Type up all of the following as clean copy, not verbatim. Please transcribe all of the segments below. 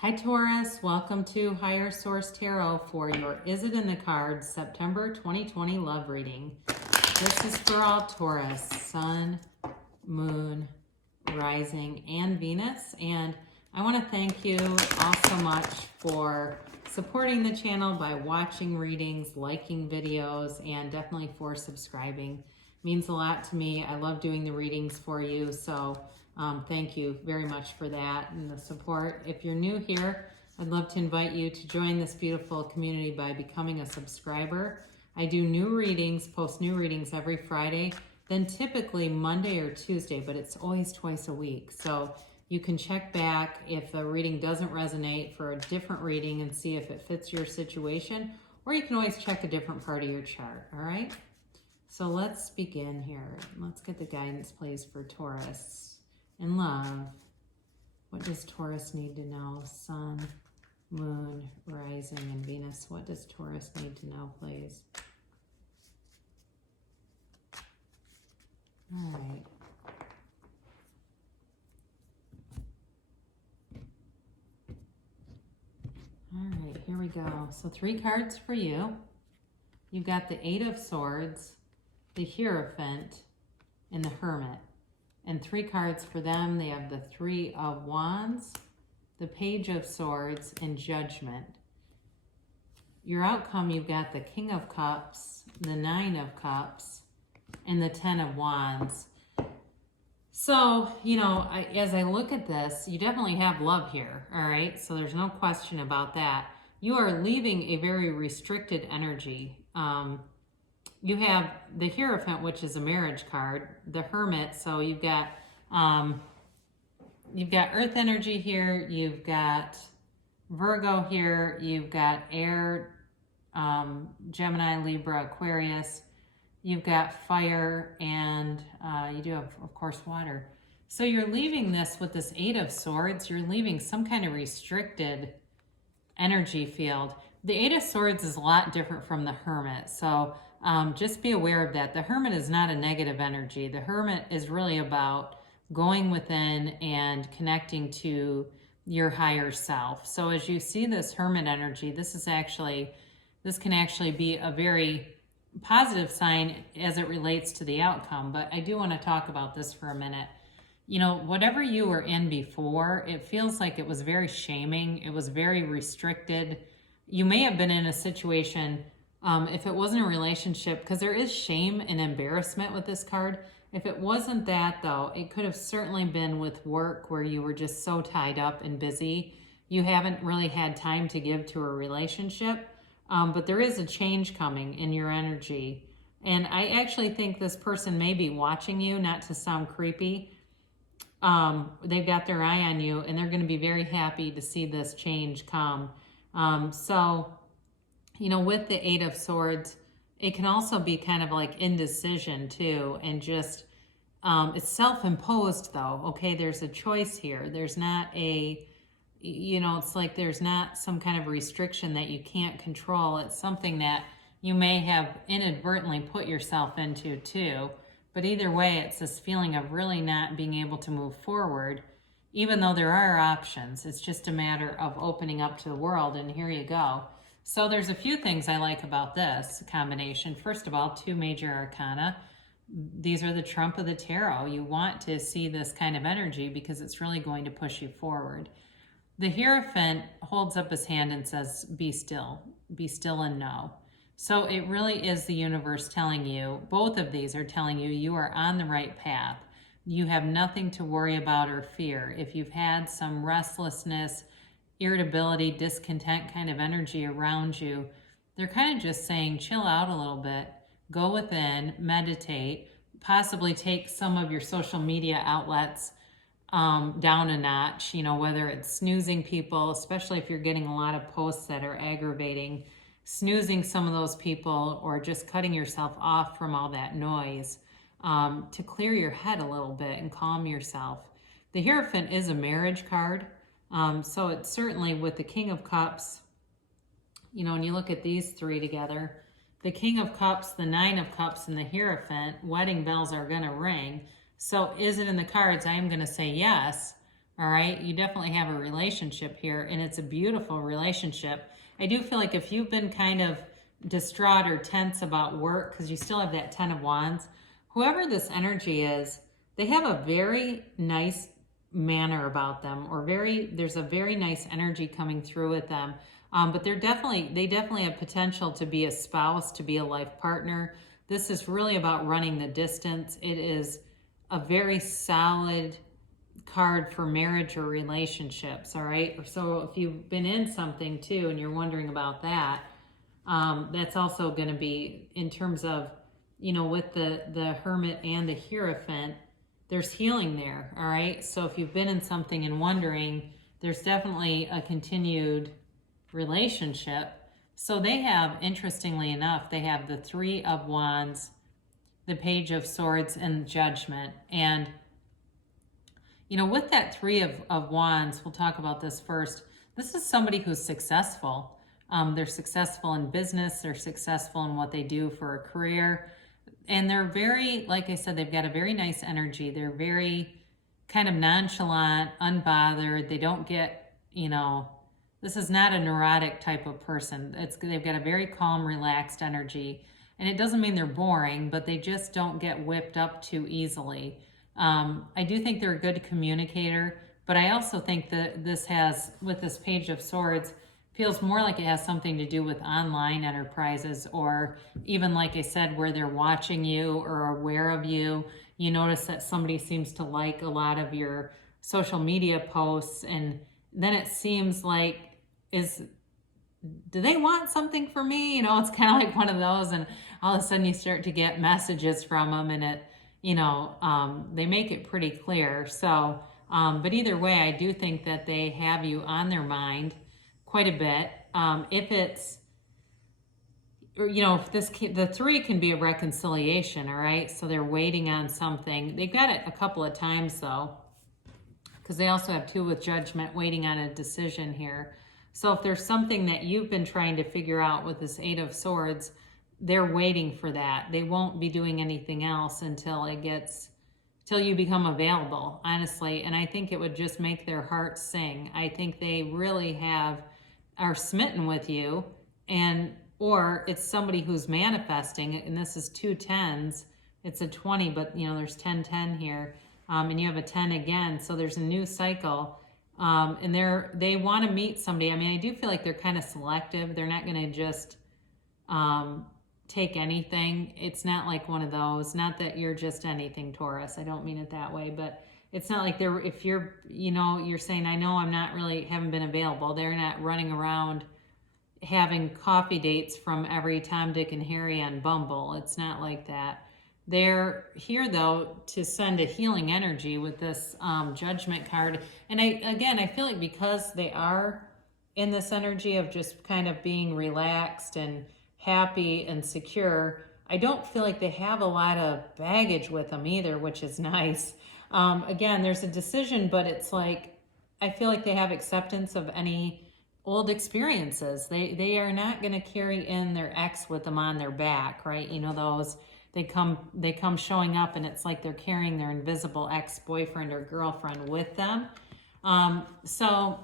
Hi Taurus, welcome to Higher Source Tarot for your Is It in the Cards September 2020 love reading. This is for all Taurus, Sun, Moon, Rising, and Venus. And I want to thank you all so much for supporting the channel by watching readings, liking videos, and definitely for subscribing. It means a lot to me. I love doing the readings for you, so thank you very much for that and the support. If you're new here, I'd love to invite you to join this beautiful community by becoming a subscriber. I do new readings, post new readings every Friday, then typically Monday or Tuesday, but it's always twice a week. So you can check back if a reading doesn't resonate for a different reading and see if it fits your situation, or you can always check a different part of your chart, all right? So let's begin here. Let's get the guidance, please, for Taurus. In love, what does Taurus need to know? Sun, Moon, Rising, and Venus. What does Taurus need to know, please? All right. All right, here we go. So 3 cards for you. You've got the 8 of Swords, the Hierophant, and the Hermit. And 3 cards for them, they have the 3 of Wands, the Page of Swords, and Judgment. Your outcome, you've got the King of Cups, the 9 of Cups, and the 10 of Wands. So, you know, as I look at this, you definitely have love here, all right? So there's no question about that. You are leaving a very restricted energy. You have the Hierophant, which is a marriage card, the Hermit, so you've got Earth energy here, you've got Virgo here, you've got Air, Gemini, Libra, Aquarius, you've got fire, and you do have, of course, water. So you're leaving this with this 8 of Swords, you're leaving some kind of restricted energy field. The 8 of Swords is a lot different from the Hermit, so just be aware of that. The Hermit is not a negative energy. The Hermit is really about going within and connecting to your higher self. So as you see this Hermit energy, this can actually be a very positive sign as it relates to the outcome. But I do want to talk about this for a minute. You know, whatever you were in before, it feels like it was very shaming. It was very restricted. You may have been in a situation, if it wasn't a relationship, because there is shame and embarrassment with this card. If it wasn't that, though, it could have certainly been with work where you were just so tied up and busy. You haven't really had time to give to a relationship, but there is a change coming in your energy. And I actually think this person may be watching you, not to sound creepy. They've got their eye on you, and they're going to be very happy to see this change come. So, you know, with the 8 of Swords, it can also be kind of like indecision too, and just, it's self-imposed though, okay? There's a choice here. There's not a, you know, it's like there's not some kind of restriction that you can't control. It's something that you may have inadvertently put yourself into too. But either way, it's this feeling of really not being able to move forward, even though there are options. It's just a matter of opening up to the world, and here you go. So there's a few things I like about this combination. First of all, 2 major arcana. These are the trump of the tarot. You want to see this kind of energy because it's really going to push you forward. The Hierophant holds up his hand and says, be still and know. So it really is the universe telling you, both of these are telling you, you are on the right path. You have nothing to worry about or fear. If you've had some restlessness, irritability, discontent kind of energy around you, they're kind of just saying, chill out a little bit, go within, meditate, possibly take some of your social media outlets down a notch, you know, whether it's snoozing people, especially if you're getting a lot of posts that are aggravating, snoozing some of those people, or just cutting yourself off from all that noise to clear your head a little bit and calm yourself. The Hierophant is a marriage card. So it's certainly with the King of Cups, you know, when you look at these 3 together, the King of Cups, the 9 of Cups, and the Hierophant, wedding bells are going to ring. So is it in the cards? I am going to say yes, All right, you definitely have a relationship here, and it's a beautiful relationship. I do feel like if you've been kind of distraught or tense about work, because you still have that 10 of Wands, whoever this energy is, they have a very nice manner about them, or there's a very nice energy coming through with them. But they definitely have potential to be a spouse, to be a life partner. This is really about running the distance. It is a very solid card for marriage or relationships. All right, so if you've been in something too and you're wondering about that, that's also going to be in terms of, with the Hermit and the Hierophant, there's healing there. All right, so if you've been in something and wondering, there's definitely a continued relationship. So they have, interestingly enough, they have the Three of Wands, the Page of Swords, and Judgment. And with that Three of Wands, we'll talk about this first. This is somebody who's successful. They're successful in business. They're successful in what they do for a career. And they're very, like I said, they've got a very nice energy. They're very kind of nonchalant, unbothered. They don't get, this is not a neurotic type of person. They've got a very calm, relaxed energy. And it doesn't mean they're boring, but they just don't get whipped up too easily. I do think they're a good communicator, but I also think that with this Page of Swords, feels more like it has something to do with online enterprises, or even, like I said, where they're watching you or aware of you. You notice that somebody seems to like a lot of your social media posts, and then it seems like, do they want something from me? It's kind of like one of those, and all of a sudden you start to get messages from them, and they make it pretty clear. So, but either way, I do think that they have you on their mind quite a bit. If it's, the three can be a reconciliation, all right? So they're waiting on something. They've got it a couple of times though, because they also have Two with Judgment, waiting on a decision here. So if there's something that you've been trying to figure out with this Eight of Swords, they're waiting for that. They won't be doing anything else until you become available, honestly. And I think it would just make their hearts sing. I think they really are smitten with you, or it's somebody who's manifesting, and this is 2 10s. It's a 20, but there's 10 10 here, and you have a 10 again. So there's a new cycle, and they want to meet somebody. I mean, I do feel like they're kind of selective. They're not going to just take anything. It's not like one of those. Not that you're just anything, Taurus. I don't mean it that way, but it's not like if you're, you're saying, I know haven't been available. They're not running around having coffee dates from every Tom, Dick, and Harry on Bumble. It's not like that. They're here though to send a healing energy with this Judgment card. And I feel like because they are in this energy of just kind of being relaxed and happy and secure, I don't feel like they have a lot of baggage with them either, which is nice. Again, there's a decision, but it's like, I feel like they have acceptance of any old experiences. They are not going to carry in their ex with them on their back, right? Those, they come showing up, and it's like they're carrying their invisible ex-boyfriend or girlfriend with them. So,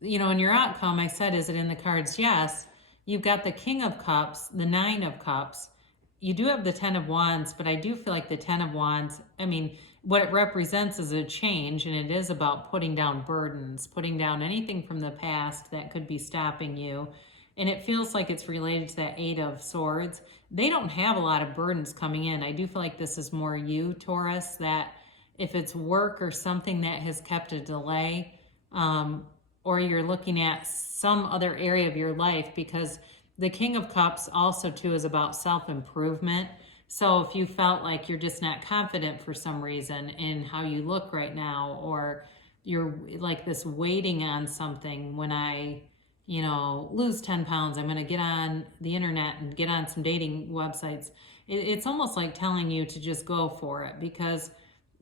in your outcome, I said, is it in the cards? Yes. You've got the King of Cups, the Nine of Cups. You do have the 10 of Wands, but I do feel like the 10 of Wands, what it represents is a change, and it is about putting down burdens, putting down anything from the past that could be stopping you. And it feels like it's related to that Eight of Swords. They don't have a lot of burdens coming in. I do feel like this is more you, Taurus, that if it's work or something that has kept a delay, or you're looking at some other area of your life, because the King of Cups also too is about self-improvement. So if you felt like you're just not confident for some reason in how you look right now, or you're like this waiting on something, when I, lose 10 pounds, I'm going to get on the internet and get on some dating websites. It's almost like telling you to just go for it, because,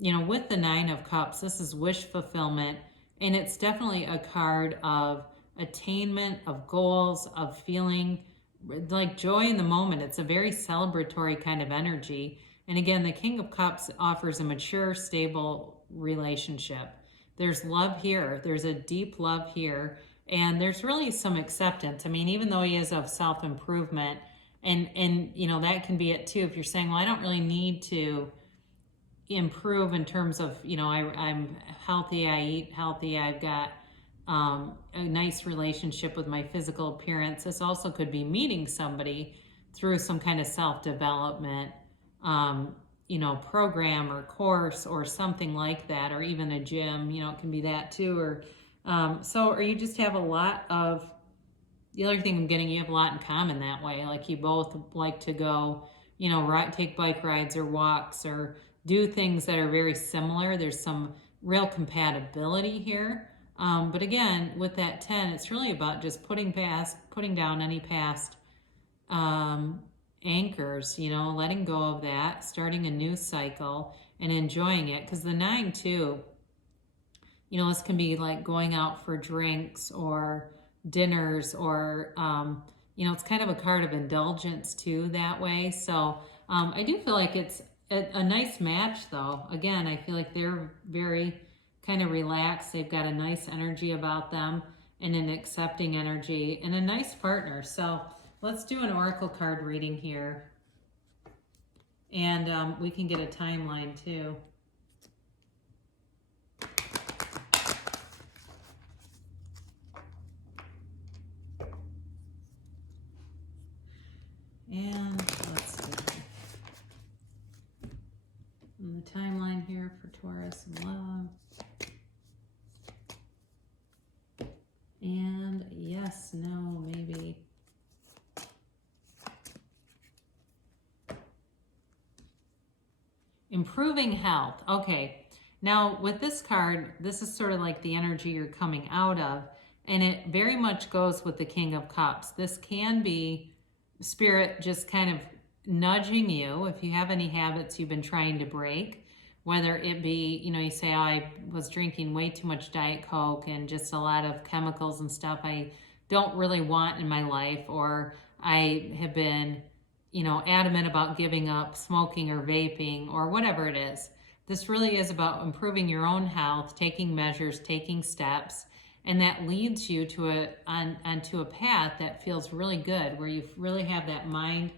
with the Nine of Cups, this is wish fulfillment, and it's definitely a card of attainment, of goals, of feeling like joy in the moment. It's a very celebratory kind of energy. And again, the King of Cups offers a mature, stable relationship. There's love here. There's a deep love here. And there's really some acceptance. I mean, even though he is of self-improvement, and you know, that can be it too. If you're saying, well, I don't really need to improve in terms of, you know, I'm healthy, I eat healthy, I've got a nice relationship with my physical appearance. This also could be meeting somebody through some kind of self-development, you know, program or course or something like that, or even a gym, you know, it can be that too. Or you just have a lot of, the other thing I'm getting, you have a lot in common that way. Like you both like to go, you know, take bike rides or walks or do things that are very similar. There's some real compatibility here. But again, with that 10, it's really about just putting down any past anchors, you know, letting go of that, starting a new cycle and enjoying it. Because the 9 too, you know, this can be like going out for drinks or dinners or, you know, it's kind of a card of indulgence too that way. So I do feel like it's a nice match though. Again, I feel like they're very kind of relaxed. They've got a nice energy about them and an accepting energy and a nice partner. So let's do an oracle card reading here. And we can get a timeline too. And let's see. And the timeline here for Taurus and love. And yes, no, maybe. Improving health. Okay. Now with this card, this is sort of like the energy you're coming out of. And it very much goes with the King of Cups. This can be Spirit just kind of nudging you if you have any habits you've been trying to break, whether it be, you know, you say, oh, I was drinking way too much Diet Coke and just a lot of chemicals and stuff I don't really want in my life, or I have been, you know, adamant about giving up smoking or vaping or whatever it is. This really is about improving your own health, taking measures, taking steps. And that leads you to onto a path that feels really good, where you really have that mind,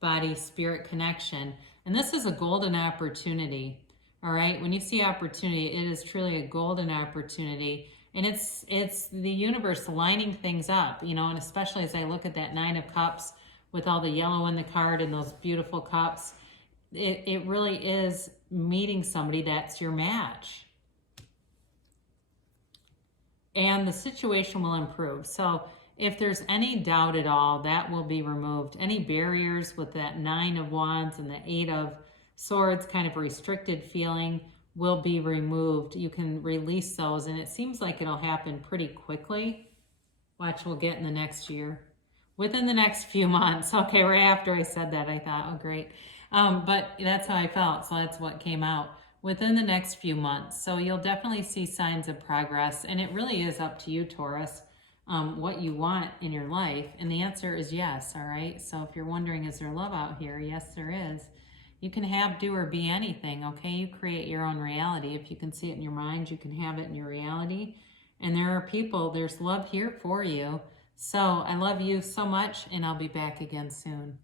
body, spirit connection. And this is a golden opportunity, all right? When you see opportunity, it is truly a golden opportunity. And it's the universe lining things up, you know, and especially as I look at that 9 of Cups with all the yellow in the card and those beautiful cups, it really is meeting somebody that's your match. And the situation will improve. So if there's any doubt at all, that will be removed. Any barriers with that 9 of Wands and the 8 of Swords, kind of restricted feeling, will be removed. You can release those, and it seems like it'll happen pretty quickly. Watch, we'll get in the next year. Within the next few months. Okay, right after I said that, I thought, oh, great. But that's how I felt, so that's what came out. Within the next few months. So you'll definitely see signs of progress. And it really is up to you, Taurus, what you want in your life. And the answer is yes, all right? So if you're wondering, is there love out here? Yes, there is. You can have, do, or be anything, okay? You create your own reality. If you can see it in your mind, you can have it in your reality. And there are people, there's love here for you. So I love you so much, and I'll be back again soon.